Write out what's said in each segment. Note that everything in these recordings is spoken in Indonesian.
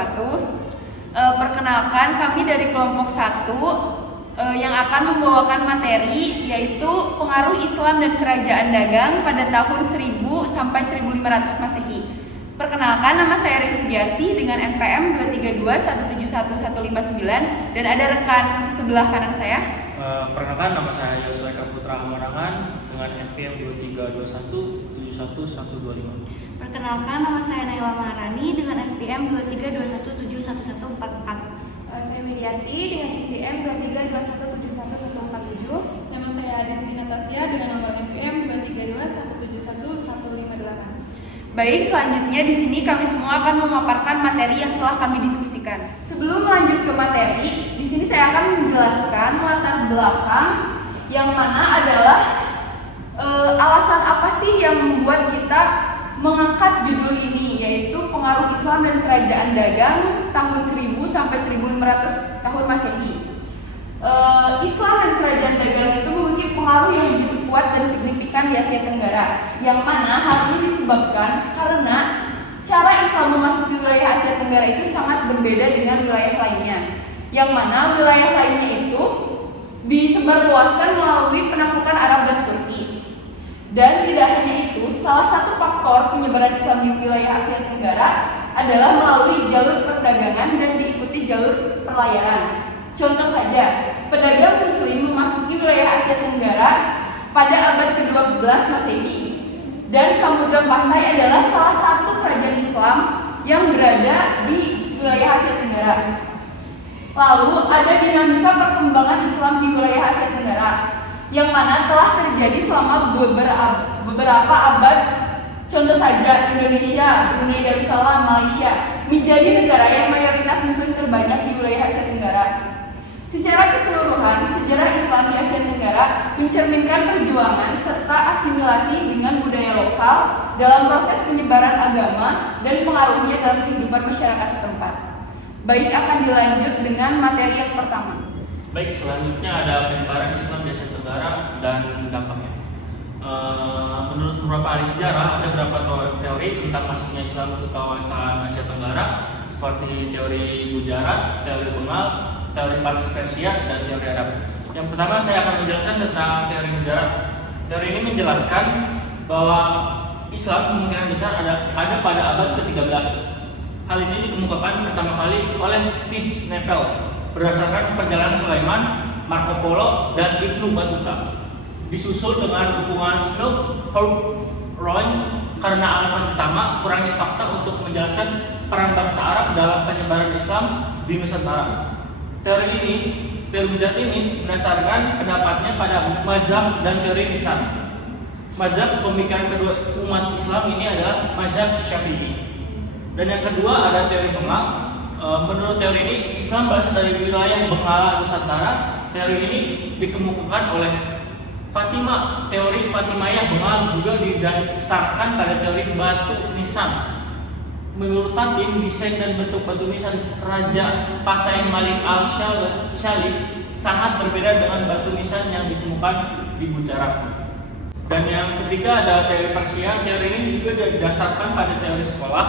wabarakatuh. Perkenalkan, kami dari kelompok 1 yang akan membawakan materi yaitu pengaruh Islam dan kerajaan dagang pada tahun 1000 sampai 1500 Masehi. Perkenalkan, nama saya Rin Sudiarsi dengan NPM 232171159 dan ada rekan sebelah kanan saya. Perkenalkan, nama saya Yosua Eka Putra Hamonangan dengan NPM 232171125. Perkenalkan, nama saya Naila Maharani dengan NPM 232171144. Saya Widianti dengan NPM 232171147. Nama saya Adisti Natasya dengan nomor NPM 232171158. Baik, selanjutnya di sini kami semua akan memaparkan materi yang telah kami diskusikan. Sebelum lanjut ke materi, di sini saya akan menjelaskan latar belakang yang mana adalah alasan apa sih yang membuat kita mengangkat judul ini, yaitu pengaruh Islam dan kerajaan dagang tahun 1000 sampai 1500 tahun Masehi. Islam dan kerajaan dagang itu memiliki pengaruh yang begitu kuat dan signifikan di Asia Tenggara, yang mana hal ini disebabkan karena cara Islam memasuki wilayah Asia Tenggara itu sangat berbeda dengan wilayah lainnya, yang mana wilayah lainnya itu disebarluaskan melalui penaklukan Arab dan Turki. Dan tidak hanya itu, salah satu faktor penyebaran Islam di wilayah Asia Tenggara adalah melalui jalur perdagangan dan diikuti jalur perlayaran. Contoh saja, pedagang Muslim memasuki wilayah Asia Tenggara pada abad ke-12 Masehi, dan Samudra Pasai adalah salah satu kerajaan Islam yang berada di wilayah Asia Tenggara. Lalu ada dinamika perkembangan Islam di wilayah Asia Tenggara, yang mana telah terjadi selama beberapa abad. Contoh saja, Indonesia, Brunei Darussalam, Malaysia menjadi negara yang mayoritas Muslim terbanyak di wilayah Asia Tenggara. Secara keseluruhan, sejarah Islam di Asia Tenggara mencerminkan perjuangan serta asimilasi dengan budaya lokal dalam proses penyebaran agama dan pengaruhnya dalam kehidupan masyarakat setempat. Baik, akan dilanjut dengan materi yang pertama. Baik, selanjutnya ada penyebaran Islam di Asia Tenggara dan dampaknya. Menurut beberapa ahli sejarah, ada beberapa teori tentang masuknya Islam ke kawasan Asia Tenggara, seperti teori Gujarat, teori Bengal, teori Persia, dan teori Arab. Yang pertama, saya akan menjelaskan tentang teori Gujarat. Teori ini menjelaskan bahwa Islam kemungkinan besar ada pada abad ke-13. Hal ini dikemukakan pertama kali oleh Prince Nepal berdasarkan perjalanan Sulaiman, Marco Polo, dan Ibnu Battuta. Disusul dengan dukungan Snow Roy karena alasan utama kurangnya fakta untuk menjelaskan peran bangsa Arab dalam penyebaran Islam di Nusantara. Teori Gujarat ini berdasarkan pendapatnya pada mazhab dan teori lisan. Mazhab pemikiran kedua umat Islam ini adalah mazhab Syafi'i. Dan yang kedua ada teori Bengal. Menurut teori ini, Islam berasal dari wilayah Bengala Nusantara. Teori ini dikemukakan oleh Fatimah. Teori Fatimiyah Bengal juga didasarkan pada teori batu nisan. Menurut Fatim, desain dan bentuk batu nisan Raja Pasai Malik al-Shalib sangat berbeda dengan batu nisan yang ditemukan di Gujarat. Dan yang ketiga ada teori Persia. Teori ini juga didasarkan pada teori sekolah.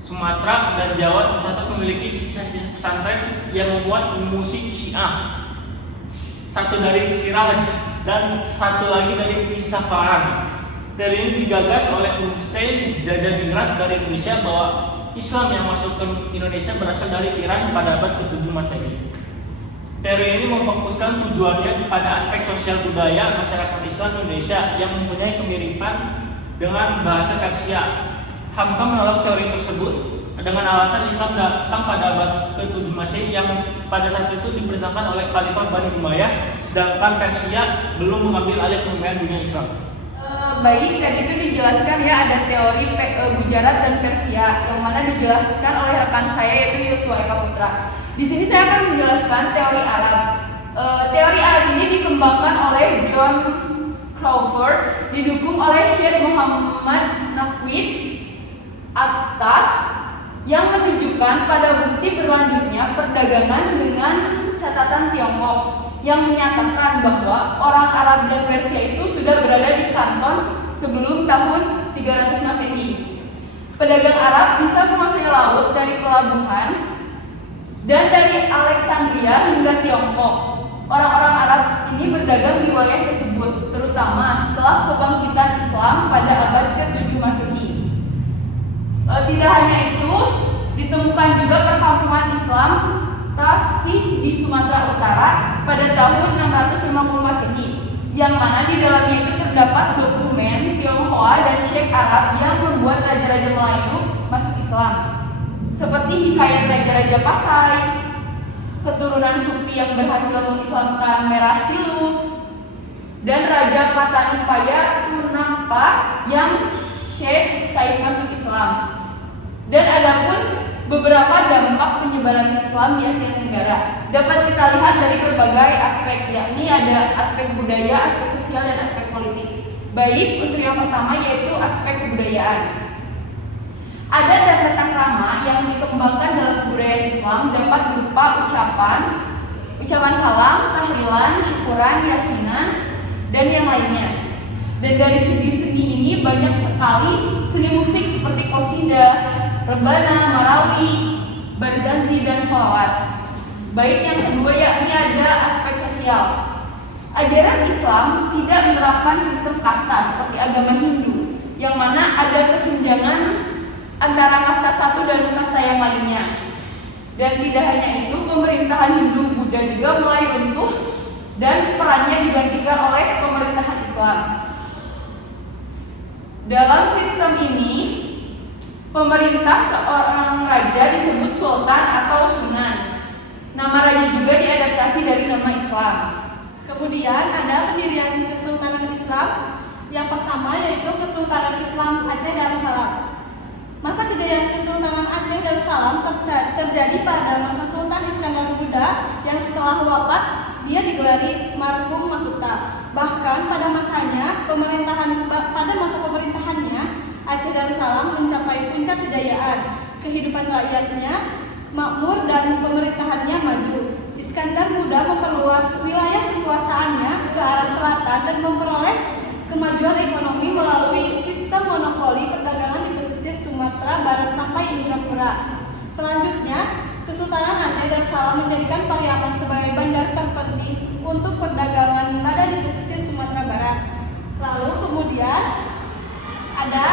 Sumatera dan Jawa tercatat memiliki pesantren yang membuat musik Syiah. Satu dari Siraj dan satu lagi dari Isfahan. Teori ini digagas oleh Hussein Jajadiningrat dari Indonesia bahwa Islam yang masuk ke Indonesia berasal dari Iran pada abad ke-7 Masehi. Teori ini memfokuskan tujuannya pada aspek sosial budaya masyarakat Islam Indonesia yang mempunyai kemiripan dengan bahasa Persia. Hamka menolak teori tersebut dengan alasan Islam datang pada abad ke-7 Masehi yang pada saat itu diperintahkan oleh Khalifah Bani Umayyah, sedangkan Persia belum mengambil alih kepemimpinan dunia Islam. Baik, tadi itu dijelaskan ya, ada teori Gujarat dan Persia yang mana dijelaskan oleh rekan saya yaitu Yosua Eka Putra. Di sini saya akan menjelaskan teori Arab. Teori Arab ini dikembangkan oleh John Crawford, didukung oleh Syekh Muhammad Naqvi atas yang menunjukkan pada bukti berlanjutnya perdagangan dengan catatan Tiongkok yang menyatakan bahwa orang Arab dan Persia itu sudah berada di Kanton sebelum tahun 300 Masehi. Pedagang Arab bisa menguasai laut dari pelabuhan dan dari Alexandria hingga Tiongkok. Orang-orang Arab ini berdagang di wilayah tersebut, terutama setelah kebangkitan Islam pada abad ke-7 Masehi. Tidak hanya itu, ditemukan juga perkampungan Islam Tasih di Sumatera Utara pada tahun 650 Masehi, yang mana di dalamnya itu terdapat dokumen Tionghoa dan Syekh Arab yang membuat raja-raja Melayu masuk Islam, seperti hikayat raja-raja Pasai, keturunan Sufi yang berhasil mengislamkan Merah Silu, dan Raja Patanipaya Tunampa yang Syekh Said masuk Islam. Dan adapun beberapa dampak penyebaran Islam di Asia Tenggara dapat kita lihat dari berbagai aspek, yakni ada aspek budaya, aspek sosial, dan aspek politik. Baik, untuk yang pertama yaitu aspek kebudayaan. Adat dan tata krama yang dikembangkan dalam kebudayaan Islam dapat berupa ucapan salam, tahlilan, syukuran, yasinan, dan yang lainnya. Dan dari segi-segi ini banyak sekali seni musik seperti qasidah, rebana, marawi, barzanji, dan sholawat. Baik, yang kedua yakni ada aspek sosial. Ajaran Islam tidak menerapkan sistem kasta seperti agama Hindu, yang mana ada kesenjangan antara kasta satu dan kasta yang lainnya. Dan tidak hanya itu, pemerintahan Hindu Buddha juga mulai runtuh dan perannya digantikan oleh pemerintahan Islam. Dalam sistem ini, pemerintah seorang raja disebut sultan atau sunan. Nama raja juga diadaptasi dari nama Islam. Kemudian ada pendirian Kesultanan Islam. Yang pertama yaitu Kesultanan Islam Aceh Darussalam. Masa kejayaan Kesultanan Aceh Darussalam terjadi pada masa Sultan Iskandar Muda yang setelah wafat dia digelari marhum mahkota. Bahkan pada masa pemerintahannya Aceh Darussalam mencapai puncak kejayaan. Kehidupan rakyatnya makmur dan pemerintahannya maju. Iskandar Muda memperluas wilayah kekuasaannya ke arah selatan dan memperoleh kemajuan ekonomi melalui sistem monopoli perdagangan di pesisir Sumatera Barat sampai Indrapura. Selanjutnya, Kesultanan Aceh Darussalam menjadikan Pariaman sebagai bandar terpenting untuk perdagangan nada di pesisir Sumatera Barat. Lalu kemudian ada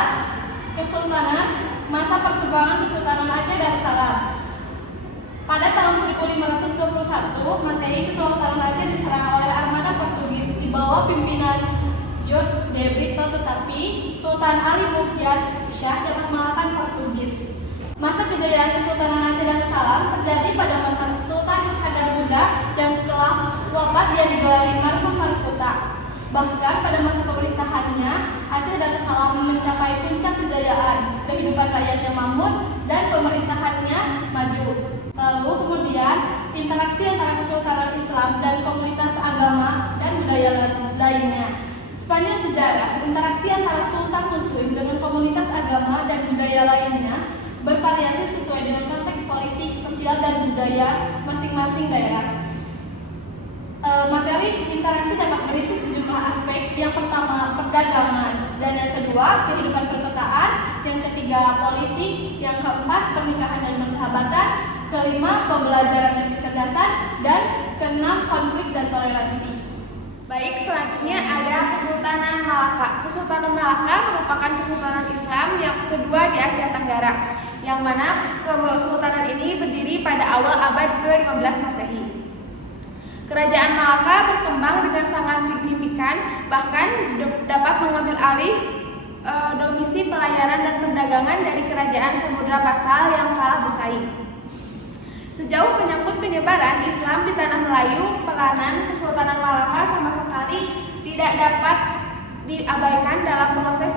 masa perkembangan Kesultanan Aceh Darussalam. Pada tahun 1521 Masehi, Kesultanan Aceh diserang oleh armada Portugis di bawah pimpinan Jorge de Brito, tetapi Sultan Ali Muhyad Shah dapat mengalahkan Portugis. Masa kejayaan Kesultanan Aceh Darussalam terjadi pada masa Sultan Iskandar Muda yang setelah wafat dia digelari marhum mahkota. Bahkan pada masa pemerintahannya Aceh Darussalam mencapai puncak kejayaan, kehidupan rakyatnya makmur dan pemerintahannya maju. Lalu kemudian interaksi antara Kesultanan Islam dan komunitas agama dan budaya lainnya. Sepanjang sejarah, interaksi antara Sultan Muslim dengan komunitas agama dan budaya lainnya bervariasi sesuai dengan konteks politik, sosial, dan budaya masing-masing daerah. Materi interaksi dapat berisi sejumlah aspek. Yang pertama, perdagangan, dan yang kedua, kehidupan perkotaan, yang ketiga, politik, yang keempat, pernikahan dan persahabatan, kelima, pembelajaran dan kecerdasan, dan keenam, konflik dan toleransi. Baik, selanjutnya ada Kesultanan Malaka. Kesultanan Malaka merupakan kesultanan Islam yang kedua di Asia Tenggara, yang mana kesultanan ini berdiri pada awal abad ke-15 Masehi. Kerajaan Malaka berkembang dengan sangat signifikan, bahkan dapat mengambil alih domisi pelayaran dan perdagangan dari kerajaan Samudra Pasar yang kalah bersaing. Sejauh menyangkut penyebaran Islam di tanah Melayu, peranan Kesultanan Malaka sama sekali tidak dapat diabaikan dalam proses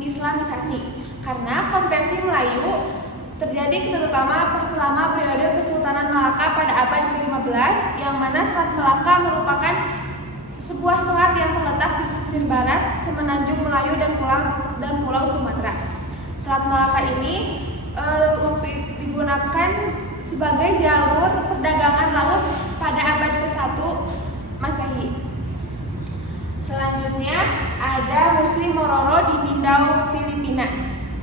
Islamisasi, karena konversi Melayu terjadi terutama selama periode Kesultanan Malaka pada abad ke-15, yang mana Selat Malaka merupakan sebuah selat yang terletak di pesisir barat Semenanjung Melayu dan Pulau Sumatera. Selat Malaka ini digunakan sebagai jalur perdagangan laut pada abad ke-1 Masehi. Selanjutnya ada Musim Mororo di Mindao, Filipina.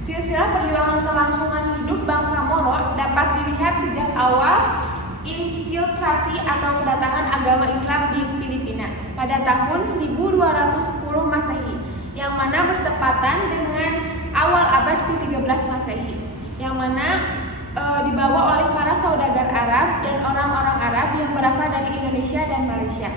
Silsilah perjuangan kelangsungan hidup bangsa Moro dapat dilihat sejak awal infiltrasi atau kedatangan agama Islam di Filipina pada tahun 1210 Masehi, yang mana bertepatan dengan awal abad ke-13 Masehi, yang mana dibawa oleh para saudagar Arab dan orang-orang Arab yang berasal dari Indonesia dan Malaysia.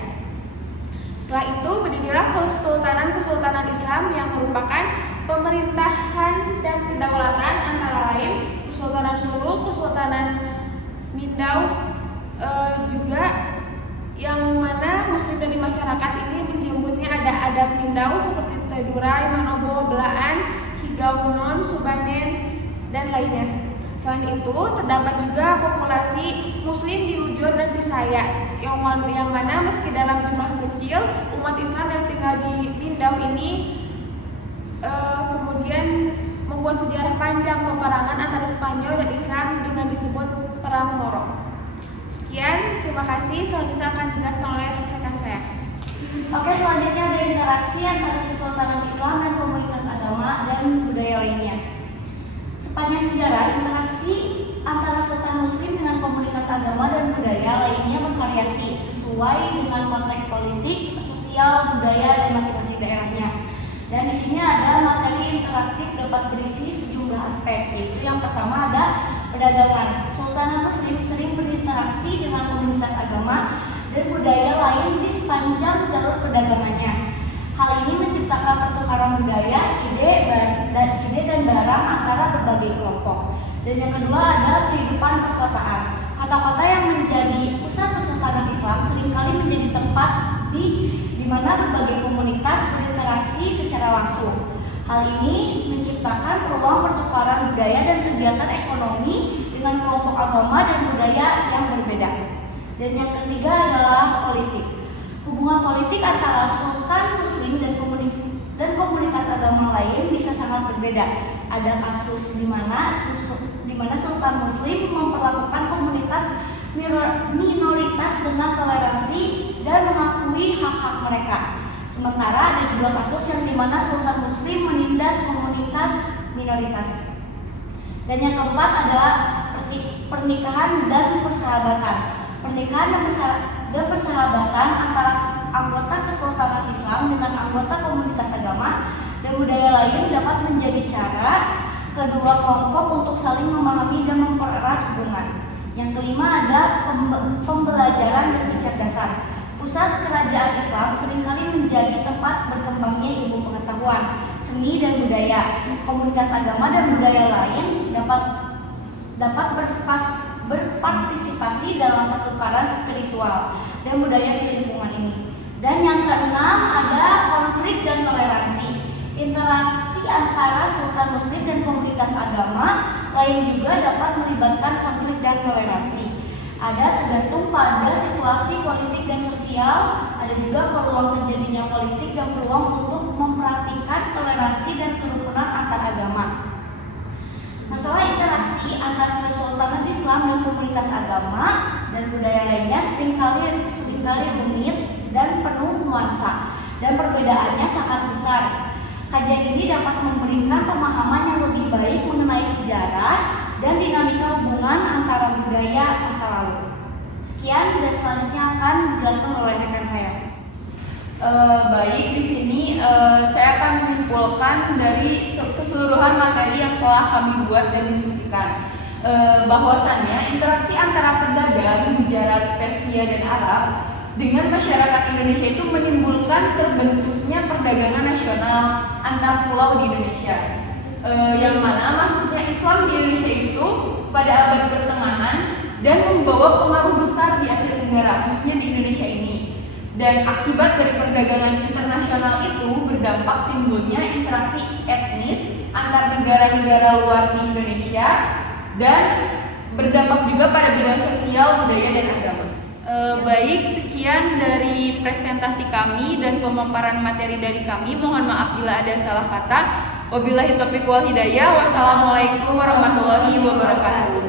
Setelah itu berdirilah Kesultanan Islam yang merupakan pemerintahan dan kedaulatan antara lain Kesultanan Sulu, Kesultanan Mindau, juga yang mana Muslim dari masyarakat ini menyebutnya ada adat Mindau seperti Tedurai, Manobo, Belaan, Higaunon, Subanen, dan lainnya. Selain itu, terdapat juga populasi Muslim di Lujon dan Bisaya, yang mana meski dalam jumlah kecil, umat Islam yang tinggal di Mindau ini kemudian membuat sejarah panjang peperangan antara Spanyol dan Islam dengan disebut Perang Moro. Sekian, terima kasih. Selanjutnya akan dijelaskan oleh rekan saya. Oke, selanjutnya ada interaksi antara Kesultanan Islam dan komunitas agama dan budaya lainnya. Sepanjang sejarah, interaksi antara Sultan Muslim dengan komunitas agama dan budaya lainnya bervariasi sesuai dengan konteks politik, sosial, budaya, dan masing-masing daerahnya. Dan di sini ada materi interaktif dapat berisi sejumlah aspek, yaitu yang pertama ada perdagangan. Kesultanan Muslim sering berinteraksi dengan komunitas agama dan budaya lain di sepanjang jalur perdagangannya. Hal ini menciptakan pertukaran budaya, ide dan barang antara berbagai kelompok. Dan yang kedua ada kehidupan perkotaan. Kota-kota yang menjadi pusat Kesultanan Islam seringkali menjadi tempat di mana berbagai komunitas berinteraksi secara langsung. Hal ini menciptakan peluang pertukaran budaya dan kegiatan ekonomi dengan kelompok agama dan budaya yang berbeda. Dan yang ketiga adalah politik. Hubungan politik antara Sultan Muslim dan komunitas agama lain bisa sangat berbeda. Ada kasus di mana Sultan Muslim memperlakukan komunitas minoritas dengan toleransi dan mengakui hak-hak mereka. Sementara ada juga kasus yang di mana Sultan Muslim menindas komunitas minoritas. Dan yang keempat adalah pernikahan dan persahabatan. Pernikahan dan persahabatan antara anggota Kesultanan Islam dengan anggota komunitas agama dan budaya lain dapat menjadi cara kedua kelompok untuk saling memahami dan mempererat hubungan. Yang kelima ada pembelajaran dan kecerdasan. Pusat kerajaan Islam seringkali menjadi tempat berkembangnya ilmu pengetahuan, seni dan budaya. Komunitas agama dan budaya lain dapat berpartisipasi dalam pertukaran spiritual dan budaya di lingkungan ini. Dan yang keenam ada konflik dan toleransi. Interaksi antara Sultan Muslim dan komunitas agama lain juga dapat melibatkan konflik dan toleransi. Ada tergantung pada situasi politik dan sosial, ada juga peluang terjadinya politik dan peluang untuk mempraktikkan toleransi dan kerukunan antar agama. Masalah interaksi antara Kesultanan Islam dan komunitas agama dan budaya lainnya seringkali rumit dan penuh nuansa, dan perbedaannya sangat besar. Kajian ini dapat memberikan pemahaman yang lebih baik mengenai sejarah dan dinamika hubungan antara budaya masa lalu. Sekian, dan selanjutnya akan dijelaskan oleh rekan saya. Baik, di sini saya akan menyimpulkan dari keseluruhan materi yang telah kami buat dan diskusikan. Bahwasannya interaksi antara pedagang, Gujarat, Persia, dan Arab dengan masyarakat Indonesia itu menimbulkan terbentuknya perdagangan nasional antar pulau di Indonesia, yang mana masuknya Islam di Indonesia itu pada abad pertengahan dan membawa pengaruh besar di Asia Tenggara, khususnya di Indonesia ini. Dan akibat dari perdagangan internasional itu berdampak timbulnya interaksi etnis antar negara-negara luar di Indonesia dan berdampak juga pada bidang sosial, budaya, dan agama. Baik, sekian dari presentasi kami dan pemaparan materi dari kami. Mohon maaf bila ada salah kata. Wabillahi taufiq wal hidayah. Wassalamualaikum warahmatullahi wabarakatuh.